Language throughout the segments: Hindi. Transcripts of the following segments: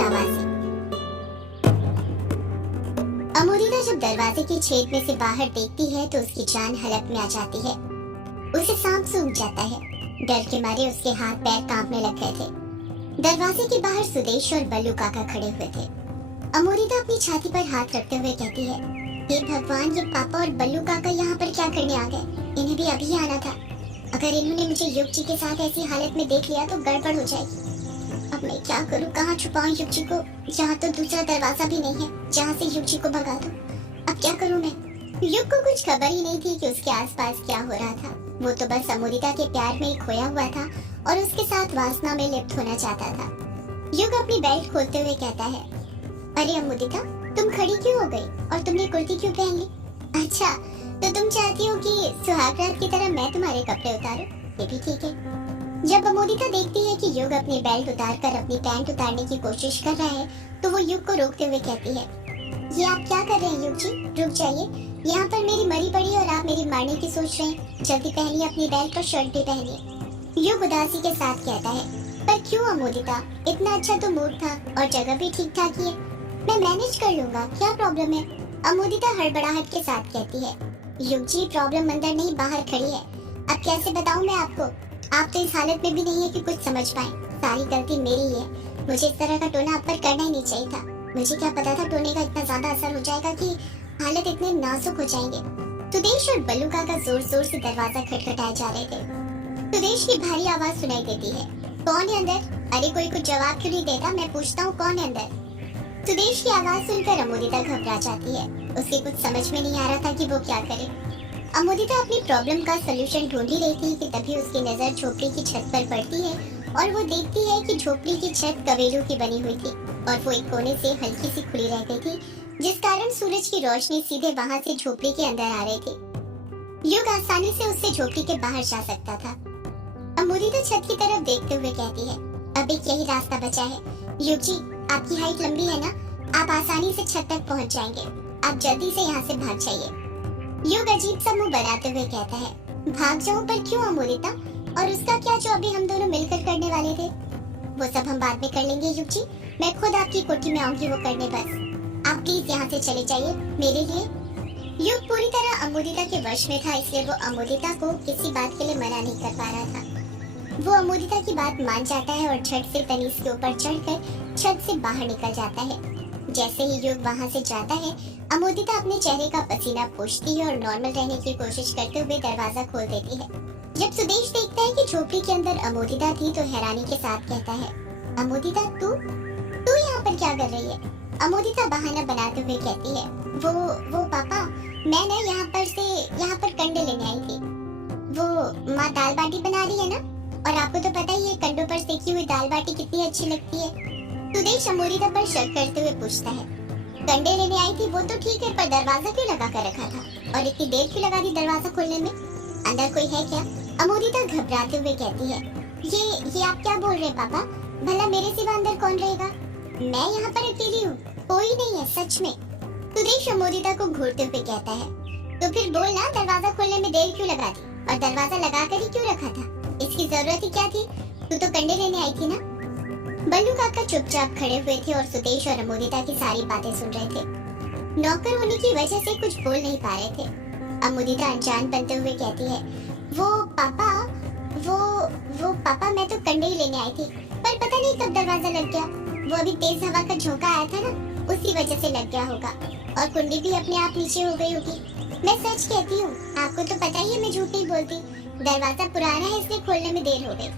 आवाजें। अमोरिता जब दरवाजे के छेद में से बाहर देखती है तो उसकी जान हलक में आ जाती है। उसे सांप सूंघ जाता है। डर के मारे उसके हाथ पैर कांपने लग गए थे। दरवाजे के बाहर सुदेश और बल्लू काका खड़े हुए थे। अमोरिता अपनी छाती पर हाथ रखते हुए कहती है, हे भगवान, ये पापा और बल्लू काका यहाँ पर क्या करने आ गए? इन्हें भी अभी आना था। अगर इन्होंने मुझे युग जी के साथ ऐसी हालत में देख लिया तो गड़बड़ हो जाएगी। अब मैं क्या करूँ? कहाँ छुपाऊं युग जी को? यहाँ तो दूसरा दरवाजा भी नहीं है जहाँ से युग जी को भगा दूं। अब क्या करूँ मैं? युग को कुछ खबर ही नहीं थी कि उसके आसपास क्या हो रहा था। वो तो बस अमोरिता के प्यार में ही खोया हुआ था और उसके साथ वासना में लिप्त होना चाहता था। युग अपनी बेल्ट खोलते हुए कहता है, अरे अमोरिता, तुम खड़ी क्यों हो गई और तुमने कुर्ती क्यों पहन ली? अच्छा, तो तुम चाहती हो कि सुहागरात की तरह मैं तुम्हारे कपड़े उतारूं? ये भी ठीक है। जब अमोदिता देखती है कि युग अपनी बेल्ट उतारकर अपनी पैंट उतारने की कोशिश कर रहा है तो वो युग को रोकते हुए कहती है, ये आप क्या कर रहे हैं युग जी? रुक जाइए। यहाँ पर मेरी मरी पड़ी और आप मेरी मारने की सोच रहे हैं। जल्दी पहनिए अपनी बेल्ट और शर्ट भी पहनिए। युग उदासी के साथ कहता है, पर क्यों अमोदिता? इतना अच्छा तो मूड था और जगह भी ठीक ठाक ही है। मैं मैनेज कर लूंगा, क्या प्रॉब्लम है? अमोदिता हड़बड़ाहट के साथ कहती है, युग जी, प्रॉब्लम अंदर नहीं बाहर खड़ी है। अब कैसे बताऊं मैं आपको? आप तो इस हालत में भी नहीं है कि कुछ समझ पाए। सारी गलती मेरी ही है। मुझे इस तरह का टोना आप पर करना ही नहीं चाहिए था। मुझे क्या पता था टोने का इतना ज्यादा असर हो जाएगा कि हालत इतने नाजुक हो जाएंगे। सुदेश और बल्लू काका जोर जोर से दरवाजा खटखटाए जा रहे थे। सुदेश की भारी आवाज सुनाई देती है, कौन है अंदर? अरे कोई कुछ जवाब क्यों नहीं देता? मैं पूछता हूँ, कौन है अंदर? सुदेश की आवाज सुनकर अमोदिता घबरा जाती है। उसे कुछ समझ में नहीं आ रहा था कि वो क्या करे। अमोदिता अपनी प्रॉब्लम का सलूशन ढूंढ ही रही थी कि तभी उसकी नजर झोपड़ी की छत पर पड़ती है और वो देखती है कि झोपड़ी की छत कवेलू की बनी हुई थी और वो एक कोने से हल्की सी खुली रह गई थी, जिस कारण सूरज की रोशनी सीधे वहां से झोपड़ी के अंदर आ रही थी। युग आसानी से उससे झोपड़ी के बाहर जा सकता था। अमोदिता छत की तरफ देखते हुए कहती है, अब एक यही रास्ता बचा है। युग जी, आपकी हाइट लंबी है ना, आप आसानी से छत तक पहुंच जाएंगे। आप जल्दी से यहाँ से भाग जाइए। युग अजीब सा मुंह बनाते हुए कहता है, भाग जाऊं? पर क्यों अमोदिता? और उसका क्या जो अभी हम दोनों मिलकर करने वाले थे? वो सब हम बाद में कर लेंगे युग जी। मैं खुद आपकी कोठी में आऊंगी वो करने। बस आप प्लीज यहाँ से चले जाइए मेरे लिए। युग पूरी तरह अमोदिता के वश में था, इसलिए वो अमोदिता को किसी बात के लिए मना नहीं कर पा रहा था। वो अमोदिता की बात मान जाता है और झट से तनीस के ऊपर चढ़कर छत से बाहर निकल जाता है। जैसे ही युग वहां से जाता है, अमोदिता अपने चेहरे का पसीना पोंछती है और नॉर्मल रहने की कोशिश करते हुए दरवाजा खोल देती है। जब सुदेश देखता है कि झोपड़ी के अंदर अमोदिता थी तो हैरानी के साथ कहता है, अमोदिता, तू यहाँ पर क्या कर रही है? अमोदिता बहाना बनाते हुए कहती है, वो पापा, मैं ना यहाँ पर कंडे लेने आई थी। वो माँ दाल बाटी बना रही है ना, और आपको तो पता ही है कंडों पर सेकी हुई दाल बाटी कितनी अच्छी लगती है। सुदेश अमोदिता पर शक करते हुए पूछता है, कंडे लेने आई थी वो तो ठीक है, पर दरवाजा क्यों लगा कर रखा था? और इतनी देर क्यों लगा दी दरवाजा खोलने में? अंदर कोई है क्या? अमोदिता घबराते हुए कहती है, ये आप क्या बोल रहे हैं पापा? भला मेरे सिवा अंदर कौन रहेगा? मैं यहाँ पर अकेली हूँ, कोई नहीं है सच में। सुदेश अमोदिता को घूरते हुए कहता है, तो फिर बोल ना, दरवाजा खोलने में देर क्यों लगा दी और दरवाजा लगा कर ही क्यों रखा था? इसकी जरूरत ही क्या थी? तू तो कंडे लेने आई थी ना। बल्लू काका चुपचाप खड़े हुए थे और सुदेश और अमोदिता की सारी बातें सुन रहे थे। नौकर होने की वजह से कुछ बोल नहीं पा रहे थे। अमोदिता अनजान बनते हुए कहती है, वो पापा, मैं तो कंडे ही लेने आई थी, पर पता नहीं कब दरवाजा लग गया। वो अभी तेज हवा का झोंका आया था ना, उसी वजह से लग गया होगा, और कुंडी भी अपने आप नीचे हो गई होगी। मैं सच कहती हूँ, आपको तो पता ही है मैं झूठ नहीं बोलती। दरवाजा पुराना है इसलिए खोलने में देर हो गई।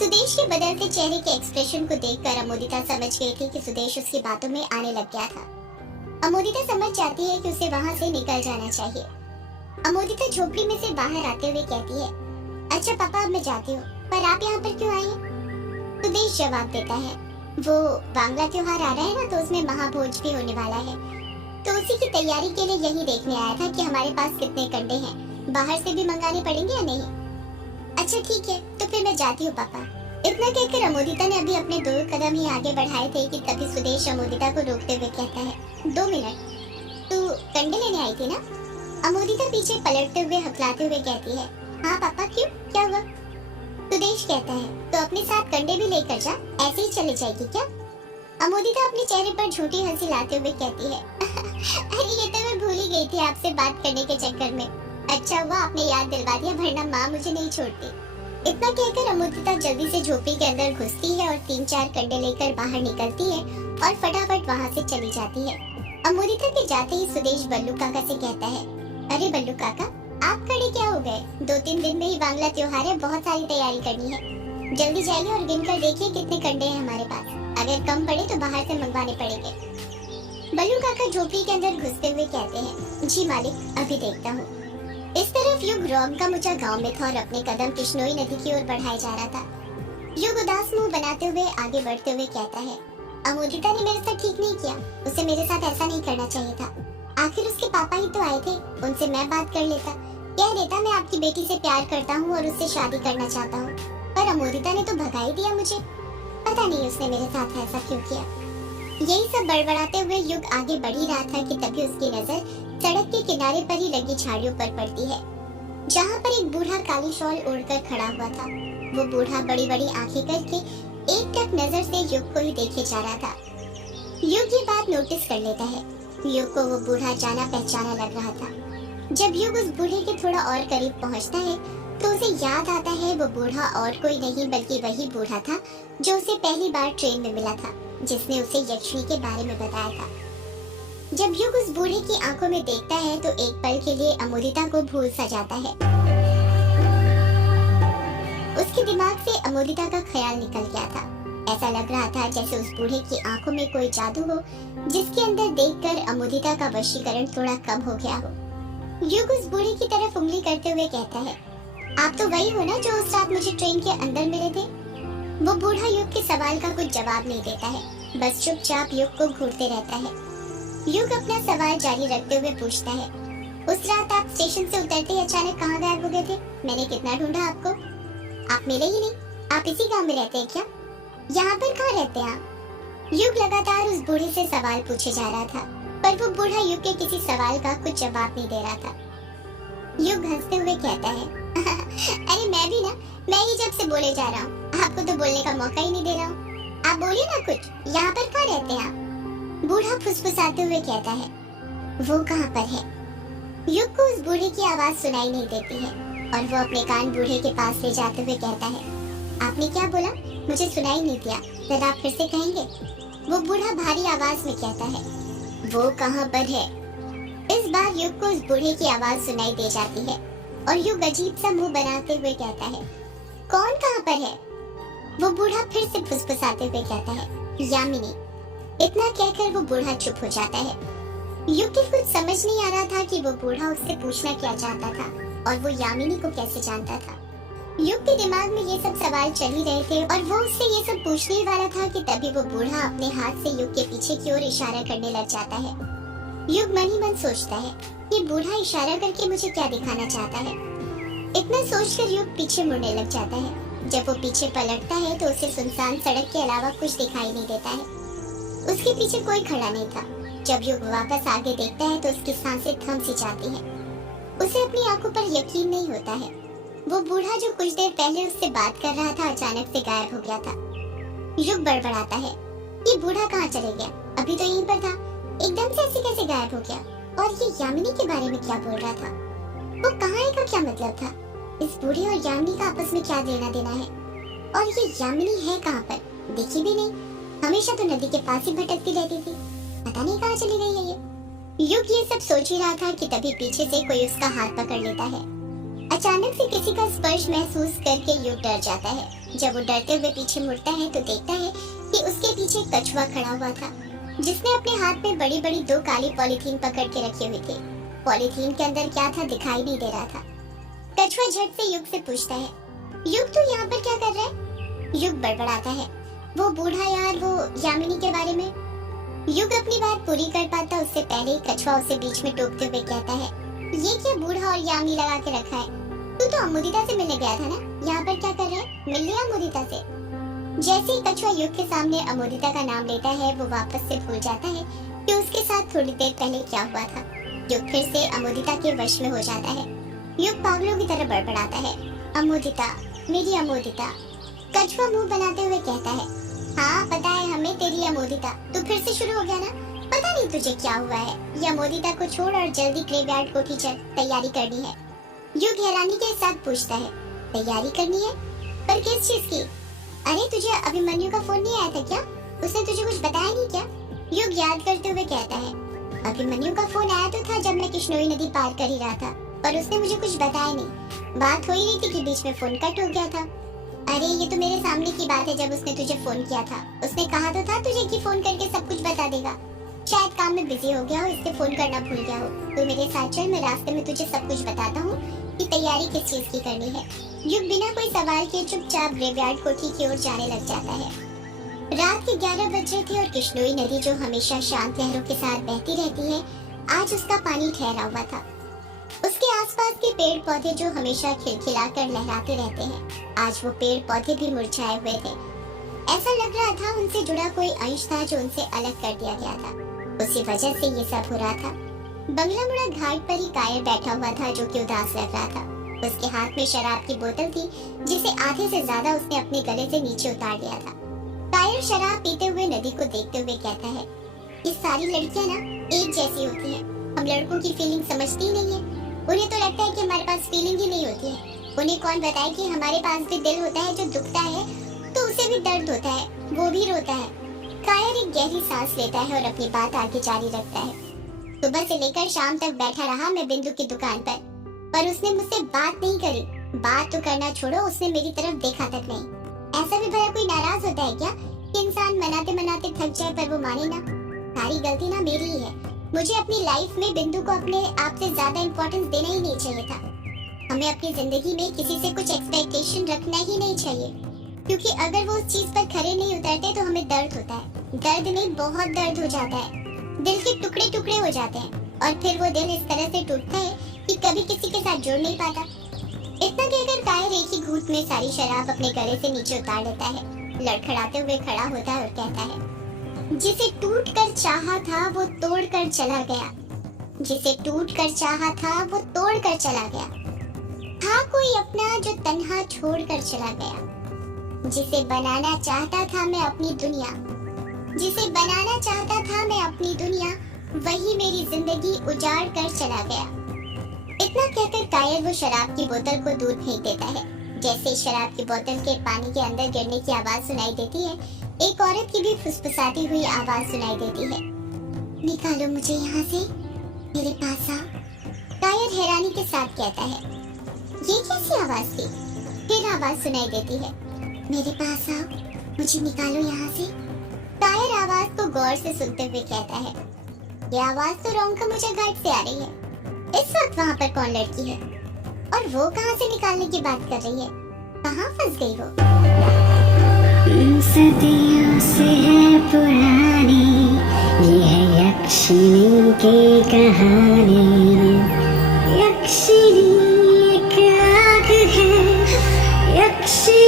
सुदेश के बदलते चेहरे के एक्सप्रेशन को देखकर अमोदिता समझ गई थी कि सुदेश उसकी बातों में आने लग गया था। अमोदिता समझ जाती है कि उसे वहां से निकल जाना चाहिए। अमोदिता झोपड़ी में से बाहर आते हुए कहती है, अच्छा पापा, अब मैं जाती हूँ, पर आप यहाँ पर क्यों आई? सुदेश जवाब देता है, वो बांग्ला त्योहार आ रहा है ना, तो उसमें महाभोज भी होने वाला है, तो उसी की तैयारी के लिए यही देखने आया था कि हमारे पास कितने कंडे हैं, बाहर से भी मंगाने पड़ेंगे या नहीं। अच्छा ठीक है, तो फिर मैं जाती हूँ पापा। इतना कहकर अमोदिता ने अभी अपने 2 कदम ही आगे बढ़ाए थे कि तभी सुदेश अमोदिता को रोकते हुए कहता है, 2 मिनट, तू कंडे लेने आई थी ना? अमोदिता पीछे पलटते हुए हकलाते हुए कहती है, हाँ पापा, क्यों, क्या हुआ? सुदेश कहता है, तो अपने साथ कंडे भी लेकर जा, ऐसे ही चले जाएगी क्या? अमोदिता अपने चेहरे पर झूठी हंसी लाते हुए कहती है अरे ये तो मैं भूल ही गई थी आपसे बात करने के चक्कर में। अच्छा हुआ आपने याद दिलवा दिया, वरना माँ मुझे नहीं छोड़ती। इतना कहकर अमोदिता जल्दी से झोपड़ी के अंदर घुसती है और 3-4 कंडे लेकर बाहर निकलती है और फटाफट वहाँ से चली जाती है। अमोदिता के जाते ही सुदेश बल्लू काका से कहता है, अरे बल्लू काका आप खड़े क्या हो गए? 2-3 दिन में ही बांग्ला त्योहार है, बहुत सारी तैयारी करनी है। जल्दी जाइए और गिनकर देखिए कितने कंडे हैं हमारे पास। अगर कम पड़े तो बाहर से मंगवाने पड़ेंगे। बल्लू काका झोपड़ी के अंदर घुसते हुए कहते हैं, जी मालिक, अभी देखता हूँ। इस तरफ युग रौब का मुचा गांव में था और अपने कदम कृष्णोई नदी की ओर बढ़ाए जा रहा था। युग उदास मुंह बनाते हुए आगे बढ़ते हुए कहता है, अमोदिता ने मेरे साथ ठीक नहीं किया, उसे मेरे साथ ऐसा नहीं करना चाहिए था। आखिर उसके पापा ही तो आए थे, उनसे मैं बात कर लेता, कह देता मैं आपकी बेटी से प्यार करता हूँ और उससे शादी करना चाहता हूँ। पर अमोदिता ने तो भगा ही दिया मुझे। पता नहीं उसने मेरे साथ ऐसा क्यों किया। यही सब बड़बड़ाते हुए युग आगे बढ़ ही रहा था कि तभी उसकी नजर सड़क के किनारे पर ही लगी झाड़ियों पर पड़ती है, जहाँ पर एक बूढ़ा काली शॉल ओढ़कर खड़ा हुआ था। वो बूढ़ा बड़ी बड़ी आंखें करके एक टक नजर से युग को ही देखे जा रहा था। युग ये बात नोटिस कर लेता है। युग को वो बूढ़ा जाना पहचाना लग रहा था। जब युग उस बूढ़े के थोड़ा और करीब पहुँचता है तो उसे याद आता है वो बूढ़ा और कोई नहीं बल्कि वही बूढ़ा था जो उसे पहली बार ट्रेन में मिला था, जिसने उसे यक्षिणी के बारे में बताया था। जब युग उस बूढ़े की आंखों में देखता है तो एक पल के लिए अमोदिता को भूल सा जाता है। उसके दिमाग से अमोदिता का ख्याल निकल गया था। ऐसा लग रहा था जैसे उस बूढ़े की आंखों में कोई जादू हो, जिसके अंदर देखकर अमोदिता का वशीकरण थोड़ा कम हो गया हो। युग उस बूढ़े की तरफ उंगली करते हुए कहता है, आप तो वही हो ना जो उस रात मुझे ट्रेन के अंदर मिले थे? वो बूढ़ा युग के सवाल का कुछ जवाब नहीं देता है, बस चुपचाप युग को घूरते रहता है। युग अपना सवाल जारी रखते हुए पूछता है, उस रात आप स्टेशन से उतरते ही अचानक कहाँ गायब हो गए थे? मैंने कितना ढूंढा आपको, आप मिले ही नहीं। आप इसी गांव में रहते हैं क्या? यहाँ पर कहाँ रहते हैं आप? युग लगातार उस बूढ़े से सवाल पूछे जा रहा था, पर वो बूढ़ा युग के किसी सवाल का कुछ जवाब नहीं दे रहा था। युग हंसते हुए कहता है, अरे मैं भी ना, मैं ही जब से बोले जा रहा हूँ, आपको तो बोलने का मौका ही नहीं दे रहा हूँ। आप बोलिए ना कुछ, यहाँ पर कहाँ रहते हैं आप? बूढ़ा फुसफुसाते हुए कहता है, वो कहाँ पर है? युग को उस बूढ़े की आवाज सुनाई नहीं देती है और वो अपने कान बूढ़े के पास ले जाते हुए कहता है, आपने क्या बोला? मुझे सुनाई नहीं दिया, जरा आप फिर से कहेंगे? वो बूढ़ा भारी आवाज में कहता है, वो कहाँ पर है? इस बार युग को उस बूढ़े की आवाज सुनाई दे जाती है और युग अजीब सा मुंह बनाते हुए कहता है, कौन कहाँ पर है? वो बूढ़ा फिर से फुसफुसाते हुए कहता है, यामिनी। इतना कहकर वो बूढ़ा चुप हो जाता है। युग को कुछ समझ नहीं आ रहा था कि वो बूढ़ा उससे पूछना क्या चाहता था और वो यामिनी को कैसे जानता था। युग के दिमाग में ये सब सवाल चल ही रहे थे और वो उससे ये सब पूछने ही वाला था कि तभी वो बूढ़ा अपने हाथ से युग के पीछे की ओर इशारा करने लग जाता है। युग मन ही मन सोचता है, ये बूढ़ा इशारा करके मुझे क्या दिखाना चाहता है। इतना सोचकर युग पीछे मुड़ने लग जाता है। जब वो पीछे पलटता है तो उसे सुनसान सड़क के अलावा कुछ दिखाई नहीं देता है। उसके पीछे कोई खड़ा नहीं था। जब युग वापस आगे देखता है तो उसकी सांसें थम सी जाती हैं। उसे अपनी आंखों पर यकीन नहीं होता है। वो बूढ़ा जो कुछ देर पहले उससे बात कर रहा था अचानक से गायब हो गया था। युग बड़बड़ाता है, ये बूढ़ा कहाँ चले गया? अभी तो यहीं पर था, एकदम से ऐसे कैसे गायब हो गया? और ये यामिनी के बारे में क्या बोल रहा था? वो कहाँ है का क्या मतलब था? इस बूढ़े और यामिनी का आपस में क्या लेना देना है? और ये यामिनी है कहाँ पर? दिखी भी नहीं। हमेशा तो नदी के पास ही भटकती रहती थी, पता नहीं कहाँ चली गई है ये। युग ये सब सोच ही रहा था कि तभी पीछे से कोई उसका हाथ पकड़ लेता है। अचानक से किसी का स्पर्श महसूस करके युग डर जाता है। जब वो डरते हुए पीछे मुड़ता है तो देखता है कि उसके पीछे कछुआ खड़ा हुआ था, जिसने अपने हाथ में बड़ी बड़ी 2 काली पॉलीथीन पकड़ के रखी हुई थी। पॉलीथीन के अंदर क्या था दिखाई नहीं दे रहा था। कछुआ झट से युग से पूछता है, युग तू यहाँ पर क्या कर रहा है? युग बड़बड़ाता है, वो बूढ़ा यार, वो यामिनी के बारे में। युग अपनी बात पूरी कर पाता उससे पहले ही कछुआ उसे बीच में टोकते हुए कहता है, ये क्या बूढ़ा और यामिनी लगा के रखा है? तू तो अमोदिता से मिलने गया था ना, यहाँ पर क्या कर रहा है? मिल लिया अमोदिता से? जैसे ही कछुआ युग के सामने अमोदिता का नाम लेता है वो वापस से भूल जाता है कि उसके साथ थोड़ी देर पहले क्या हुआ था। युग फिर से अमोदिता के वश में हो जाता है। युग पागलों की तरह बड़बड़ाता है, अमोदिता, मेरी अमोदिता। कछुआ मुंह बनाते हुए कहता है, हाँ पता है हमें तेरी यमोदिता। तू फिर से शुरू हो गया ना। पता नहीं तुझे क्या हुआ है। यमोदिता को छोड़ और जल्दी ग्रेवयार्ड कोठी चल, तैयारी करनी है। युग हैरानी के साथ पूछता है, तैयारी करनी है? पर किस चीज की? अरे तुझे अभिमन्यु का फोन नहीं आया था क्या? उसने तुझे कुछ बताया नहीं क्या? युग याद करते हुए कहता है, अभिमन्यु का फोन आया तो था जब मैं किश्नोई नदी पार कर ही रहा था, पर उसने मुझे कुछ बताया नहीं। बात हो ही रही थी कि बीच में फोन कट हो गया था। अरे ये तो मेरे सामने की बात है, जब उसने तुझे फोन किया था उसने कहा तो था तुझे कि फोन करके सब कुछ बता देगा। शायद काम में बिजी हो गया हो, इससे फोन करना भूल गया हो। तो मेरे साथ चल, मैं रास्ते में तुझे सब कुछ बताता हूँ कि तैयारी किस चीज की करनी है। युग बिना कोई सवाल के चुपचाप ग्रेवयार्ड कोठी की ओर जाने लग जाता है। रात के 11 बज रहे थे और किश्नोई नदी जो हमेशा शांत लहरों के साथ बहती रहती है, आज उसका पानी ठहरा हुआ था। उसके आसपास के पेड़ पौधे जो हमेशा खिलखिलाकर लहराते रहते हैं, आज वो पेड़ पौधे भी मुरझाए हुए थे। ऐसा लग रहा था उनसे जुड़ा कोई अंश था जो उनसे अलग कर दिया गया था। उसी वजह से ये सब हो रहा था। बंगला मुड़ा घाट पर ही कायर बैठा हुआ था जो कि उदास लग रहा था। उसके हाथ में शराब की बोतल थी जिसे आधे से ज्यादा उसने अपने गले से नीचे उतार लिया था। कायर शराब पीते हुए नदी को देखते हुए कहता है, ये सारी लड़कियां ना एक जैसी होती हैं। हम लड़कों की फीलिंग समझती ही नहीं है। उन्हें तो लगता है कि हमारे पास फीलिंग ही नहीं होती है। उन्हें कौन बताए कि हमारे पास भी दिल होता है जो दुखता है तो उसे भी दर्द होता है, वो भी रोता है। कायर एक गहरी सांस लेता है और अपनी बात आगे जारी रखता है। सुबह से लेकर शाम तक बैठा रहा मैं बिंदु की दुकान पर उसने मुझसे बात नहीं करी। बात तो करना छोड़ो, उसने मेरी तरफ देखा तक नहीं। ऐसा भी भला कोई नाराज होता है क्या कि इंसान मनाते मनाते थक जाए पर वो माने ना? सारी गलती ना मेरी ही है। मुझे अपनी लाइफ में बिंदु को अपने आप से ज्यादा इम्पोर्टेंस देना ही नहीं चाहिए था। हमें अपनी जिंदगी में किसी से कुछ एक्सपेक्टेशन रखना ही नहीं चाहिए, क्योंकि अगर वो उस चीज पर खरे नहीं उतरते तो हमें दर्द होता है। दर्द नहीं, बहुत दर्द हो जाता है। दिल के टुकड़े टुकड़े हो जाते हैं और फिर वो दिल इस तरह से टूटता है कि कभी किसी के साथ जुड़ नहीं पाता। इतना कहकर कायर एक ही घूंट में सारी शराब अपने गले से नीचे उतार लेता है, लड़खड़ाते हुए खड़ा होता है और कहता है, जिसे टूट कर चाहा था वो तोड़ कर चला गया। जिसे टूट कर चाहा था वो तोड़ कर चला गया। था कोई अपना जो तन्हा छोड़ कर चला गया। जिसे बनाना चाहता था मैं अपनी दुनिया, जिसे बनाना चाहता था मैं अपनी दुनिया, वही मेरी जिंदगी उजाड़ कर चला गया। इतना कहकर कायर वो शराब की बोतल को दूर फेंक देता है। जैसे शराब की बोतल के पानी के अंदर गिरने की आवाज सुनाई देती है, एक औरत की भी फुसफुसाती हुई आवाज सुनाई देती है, निकालो मुझे यहाँ से, मेरे पास आओ। कायर हैरानी के साथ कहता है, ये कैसी आवाज थी? फिर आवाज सुनाई देती है, मेरे पास आओ, मुझे निकालो यहाँ से। कायर आवाज को गौर से सुनते हुए कहता है, ये आवाज तो रोंगमुचा घाट से आ रही है। इस वक्त वहाँ पर कौन लड़की है और वो कहाँ से निकालने की बात कर रही है? कहाँ फंस गई वो? सदियों से है पुरानी ये है यक्षिणी की कहानी। यक्षिणी एक आग है, यक्षिणी